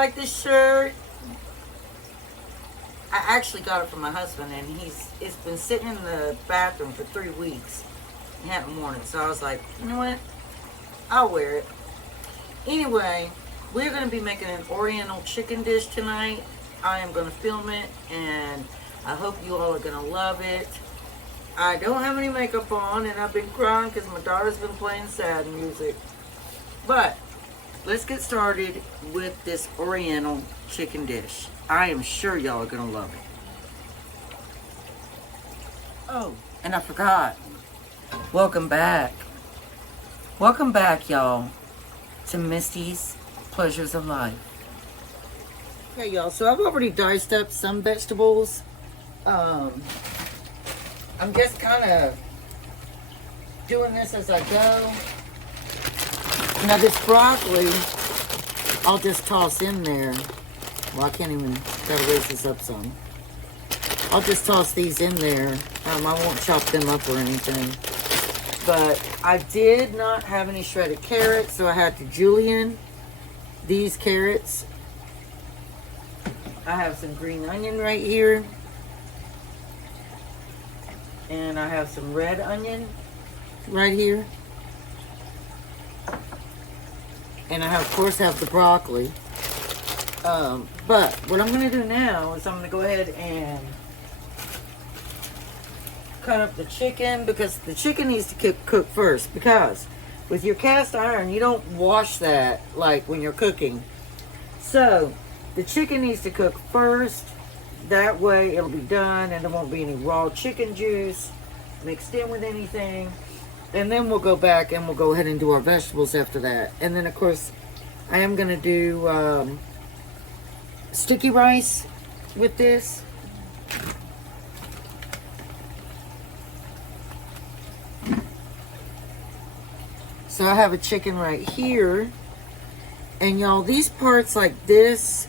like this shirt? I actually got it from my husband, and it's been sitting in the bathroom for 3 weeks. He hadn't worn it, so I was like, you know what? I'll wear it. Anyway, we're going to be making an Oriental chicken dish tonight. I am going to film it, and I hope you all are going to love it. I don't have any makeup on, and I've been crying because my daughter's been playing sad music. But let's get started with this Oriental chicken dish. I am sure y'all are going to love it. Oh, and I forgot. Welcome back. Welcome back, y'all, to Misty's Pleasures of Life. Okay, y'all, so I've already diced up some vegetables. I'm just kind of doing this as I go. Now this broccoli, I'll just toss in there. Well, I can't even, gotta raise this up some. I'll just toss these in there. I won't chop them up or anything. But I did not have any shredded carrots, so I had to julienne these carrots. I have some green onion right here. And I have some red onion right here. And I, of course, have the broccoli. But what I'm going to do now is I'm going to go ahead and cut up the chicken, because the chicken needs to cook first, because with your cast iron you don't wash that like when you're cooking. So the chicken needs to cook first. That way it'll be done and there won't be any raw chicken juice mixed in with anything. And then we'll go back and we'll go ahead and do our vegetables after that. And then of course I am going to do sticky rice with this. So I have a chicken right here. And y'all, these parts like this,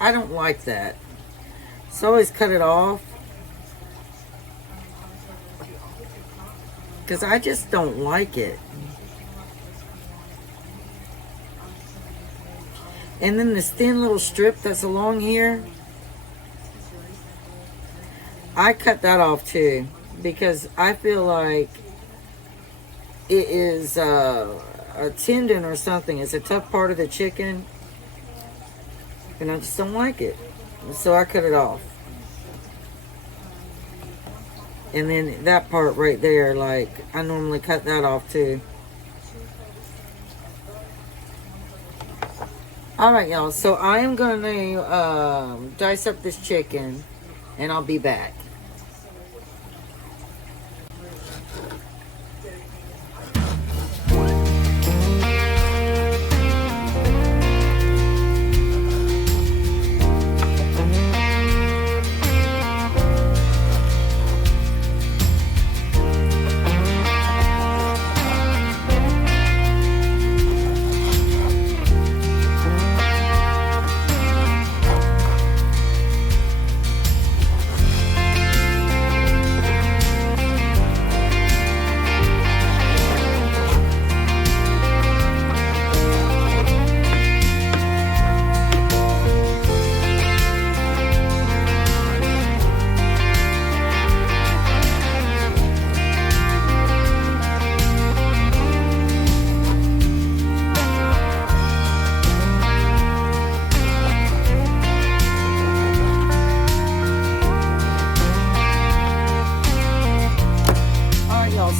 I don't like that. So I always cut it off. Because I just don't like it. And then this thin little strip that's along here, I cut that off too. Because I feel like it is a tendon or something. It's a tough part of the chicken. And I just don't like it. So I cut it off. And then that part right there, like, I normally cut that off too. Alright, y'all. So I am going to dice up this chicken. And I'll be back.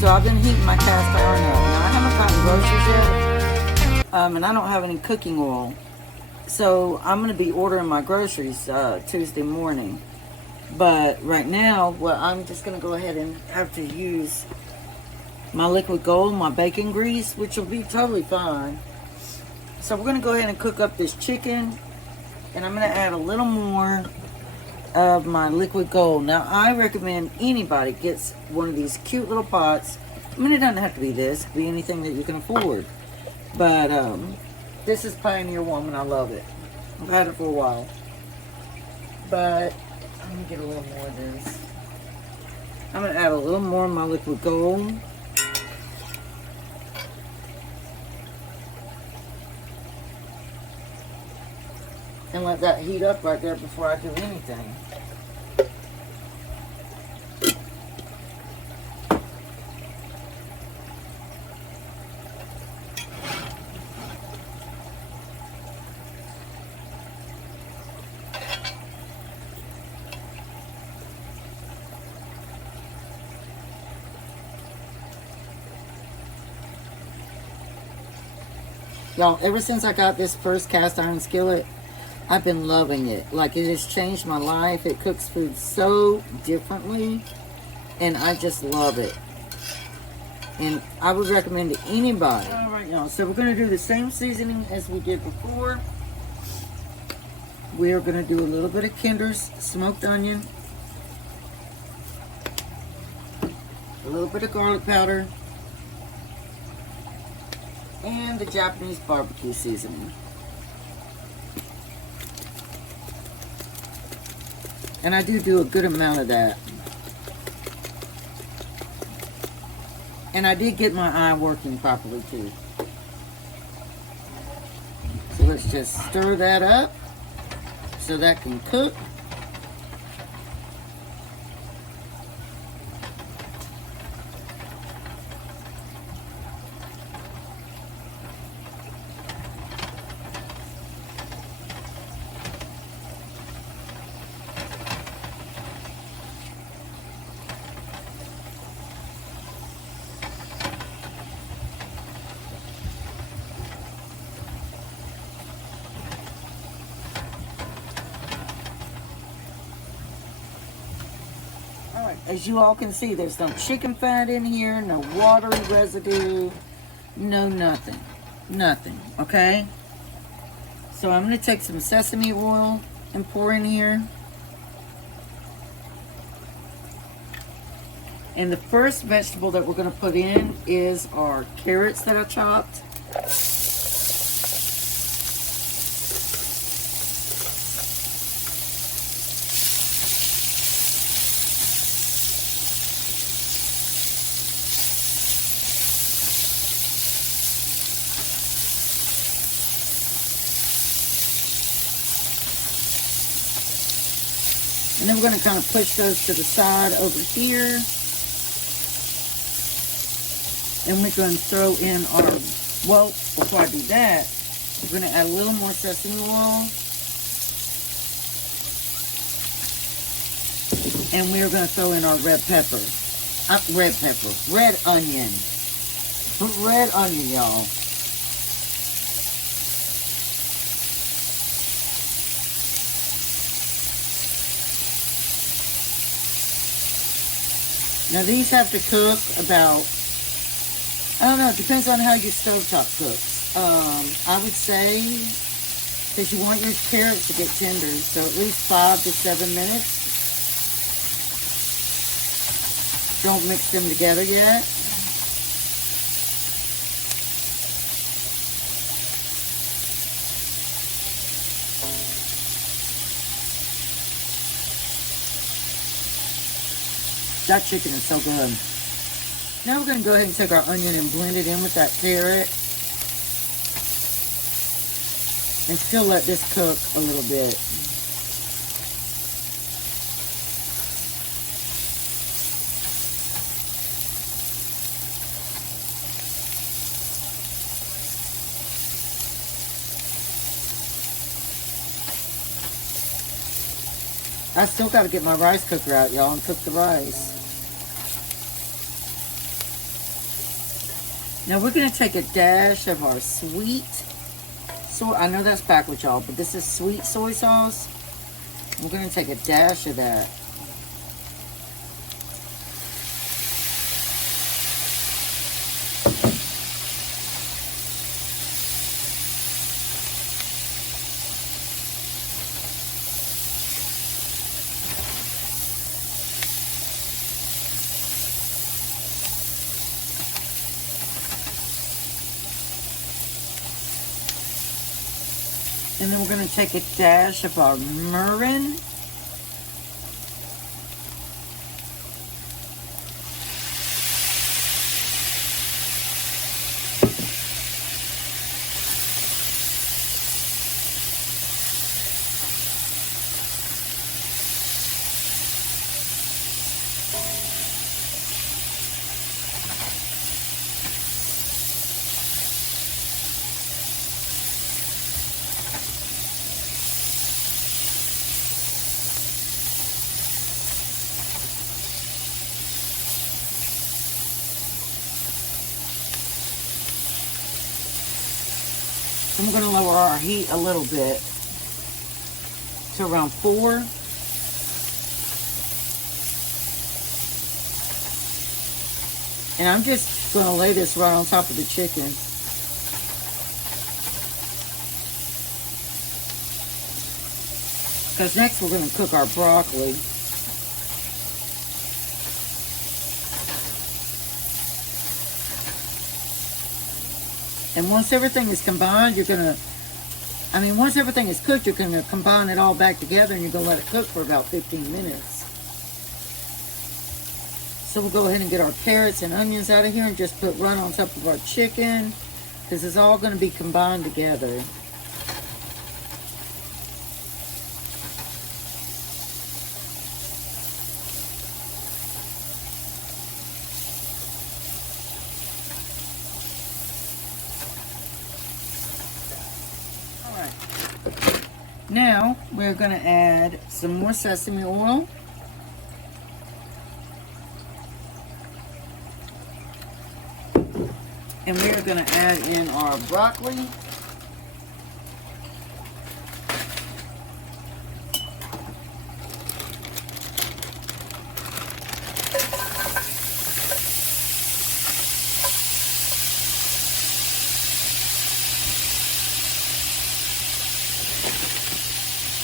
So I've been heating my cast iron up. Now I haven't gotten groceries yet. And I don't have any cooking oil. So I'm going to be ordering my groceries Tuesday morning. But right now, well, I'm just going to go ahead and have to use my liquid gold, my bacon grease, which will be totally fine. So we're going to go ahead and cook up this chicken. And I'm going to add a little more of my liquid gold. Now I recommend anybody gets one of these cute little pots. I mean, it doesn't have to be this. It could be anything that you can afford. But this is Pioneer Woman. I love it. I've had it for a while. But I'm going to get a little more of this. I'm going to add a little more of my liquid gold. and let that heat up right there before I do anything. Y'all, ever since I got this first cast iron skillet, I've been loving it. Like, it has changed my life. It cooks food so differently, and I just love it. And I would recommend it to anybody. All right, y'all, so we're going to do the same seasoning as we did before. We are going to do a little bit of Kinder's smoked onion, a little bit of garlic powder, and the Japanese barbecue seasoning. And I do a good amount of that. And I did get my eye working properly too. So let's just stir that up so that can cook. As you all can see, there's no chicken fat in here, no watery residue, no nothing. Nothing, okay? So I'm going to take some sesame oil and pour in here. And the first vegetable that we're going to put in is our carrots that I chopped. And then we're going to kind of push those to the side over here. And we're going to throw in our, well, before I do that, we're going to add a little more sesame oil. And we're going to throw in our red onion. Red onion, y'all. Now these have to cook about, I don't know, it depends on how your stovetop cooks. I would say, because you want your carrots to get tender, so at least 5 to 7 minutes. Don't mix them together yet. That chicken is so good. Now we're going to go ahead and take our onion and blend it in with that carrot. And still let this cook a little bit. I still got to get my rice cooker out, y'all, and cook the rice. Now we're going to take a dash of our sweet soy. I know that's backwards, y'all, but this is sweet soy sauce. We're going to take a dash of that. And then we're going to take a dash of our Mirin. I'm going to lower our heat a little bit to around 4. And I'm just going to lay this right on top of the chicken. Because next we're going to cook our broccoli. And once everything is combined, you're going to, once everything is cooked, you're going to combine it all back together and you're going to let it cook for about 15 minutes. So we'll go ahead and get our carrots and onions out of here and just put right on top of our chicken, because it's all going to be combined together. Now, we're going to add some more sesame oil. And we're going to add in our broccoli.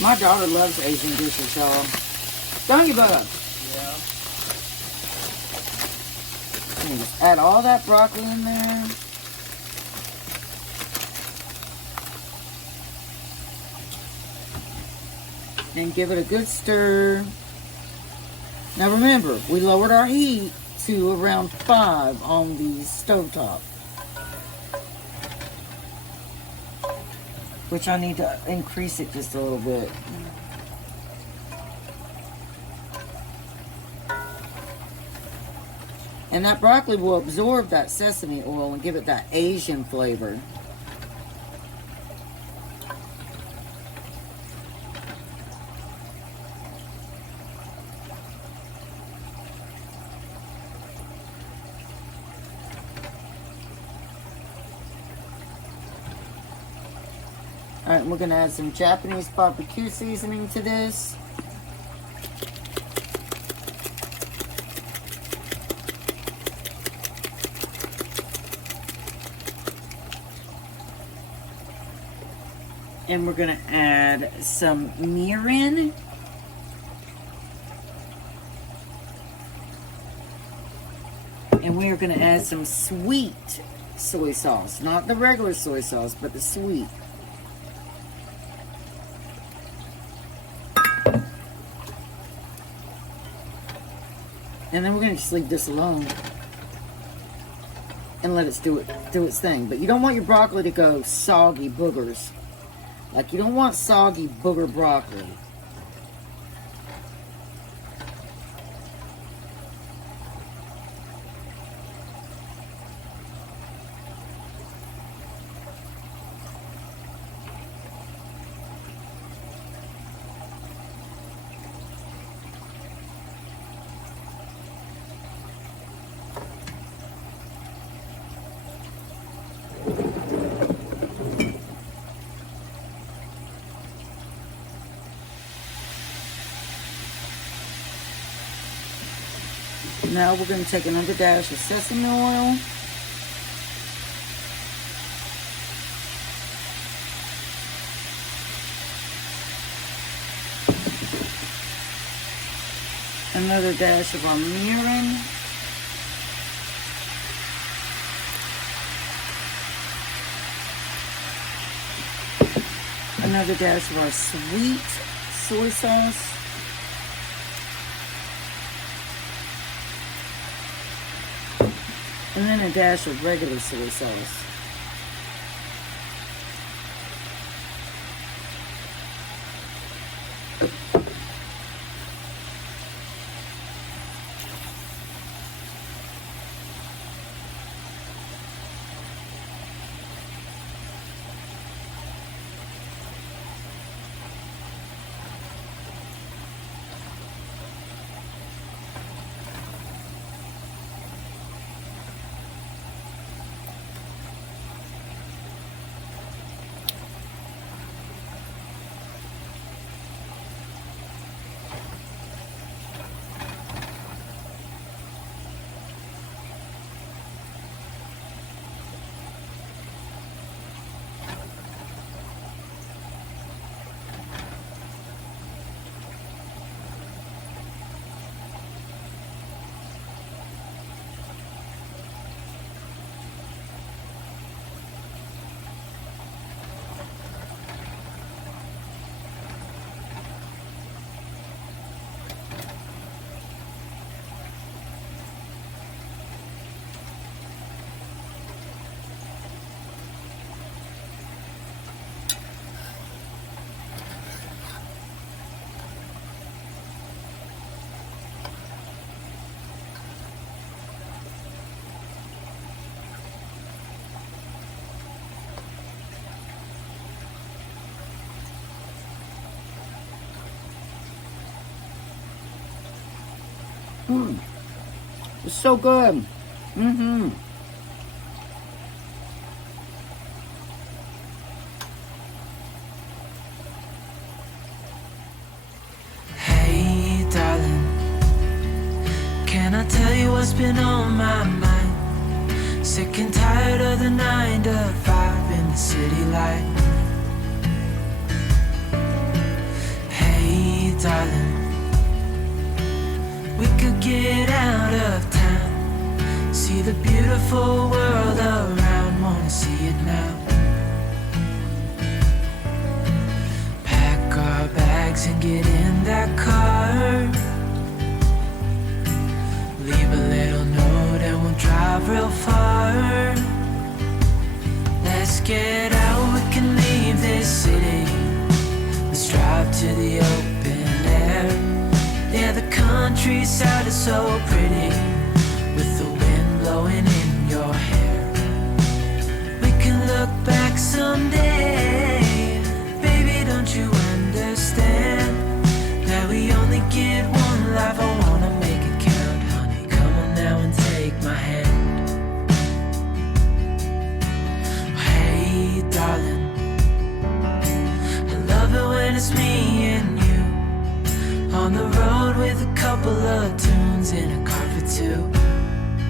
My daughter loves Asian dishes, y'all. Don't you, bud? Yeah. And just add all that broccoli in there. And give it a good stir. Now remember, we lowered our heat to around 5 on the stovetop, which I need to increase it just a little bit. And that broccoli will absorb that sesame oil and give it that Asian flavor. Alright, we're going to add some Japanese BBQ seasoning to this. And we're going to add some mirin. And we are going to add some sweet soy sauce. Not the regular soy sauce, but the sweet. And then we're going to just leave this alone and let it do its thing. But you don't want your broccoli to go soggy boogers. Like, you don't want soggy booger broccoli. Now we're going to take another dash of sesame oil. Another dash of our mirin. Another dash of our sweet soy sauce. And then a dash of regular soy sauce. It's so good. Hey, darling, can I tell you what's been on my mind? Sick and tired of the 9 to 5 in the city light. Hey, darling, we could get out of town, see the beautiful world around, wanna see it now. Pack our bags and get in that car, leave a little note and we'll drive real far. Let's get out, we can leave this city, let's drive to the open air. Yeah, the countryside is so pretty, with the wind blowing in your hair. We can look back someday, baby, don't you understand that we only get one life? I wanna make it count, honey, come on now and take my hand. Hey, darling, I love it when it's me and you, on the road with a couple of tunes in a car for two.